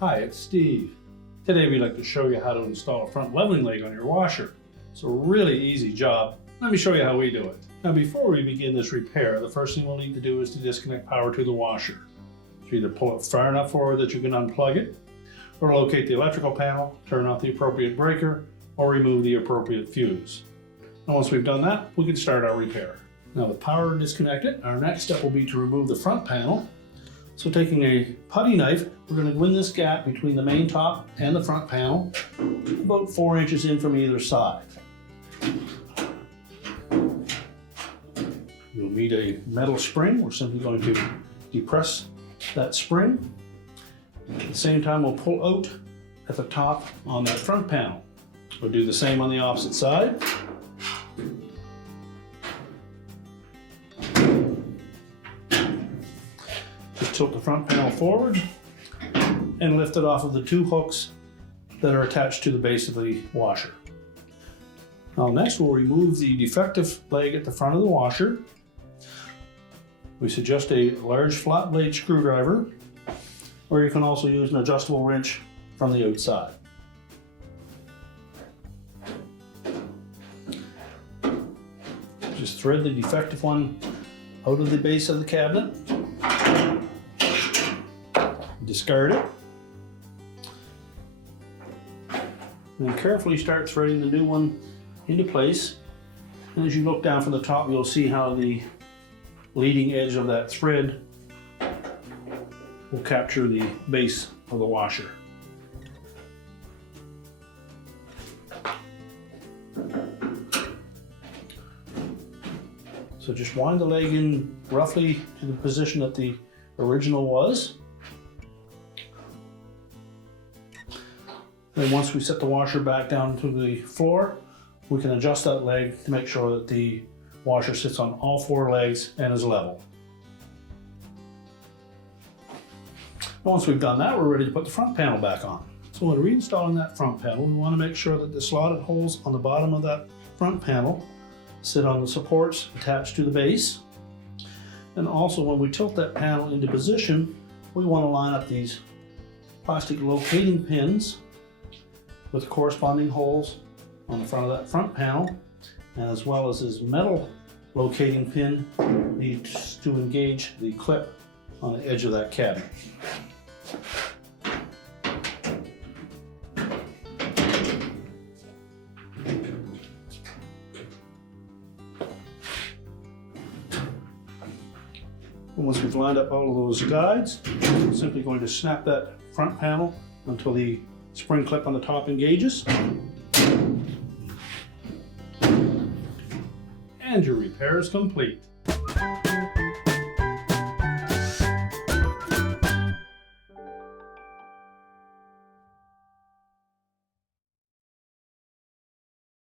Hi, it's Steve. Today we'd like to show you how to install a front leveling leg on your washer. It's a really easy job. Let me show you how we do it. Now before we begin this repair, the first thing we'll need to do is to disconnect power to the washer. So either pull it far enough forward that you can unplug it, or locate the electrical panel, turn off the appropriate breaker, or remove the appropriate fuse. And once we've done that, we can start our repair. Now the power disconnected, our next step will be to remove the front panel. So taking a putty knife, we're going to go in this gap between the main top and the front panel, about 4 inches in from either side. You'll need a metal spring. We're simply going to depress that spring. At the same time, we'll pull out at the top on that front panel. We'll do the same on the opposite side. Tilt the front panel forward and lift it off of the 2 hooks that are attached to the base of the washer. Now next we'll remove the defective leg at the front of the washer. We suggest a large flat blade screwdriver, or you can also use an adjustable wrench from the outside. Just thread the defective one out of the base of the cabinet. Discard it, and then carefully start threading the new one into place. And as you look down from the top, you'll see how the leading edge of that thread will capture the base of the washer. So just wind the leg in roughly to the position that the original was. Then once we set the washer back down to the floor, we can adjust that leg to make sure that the washer sits on all 4 legs and is level. Once we've done that, we're ready to put the front panel back on. So when reinstalling that front panel, we want to make sure that the slotted holes on the bottom of that front panel sit on the supports attached to the base. And also when we tilt that panel into position, we want to line up these plastic locating pins with corresponding holes on the front of that front panel, and as well as this metal locating pin needs to engage the clip on the edge of that cabinet. And once we've lined up all of those guides, we're simply going to snap that front panel until the spring clip on the top engages. And your repair is complete.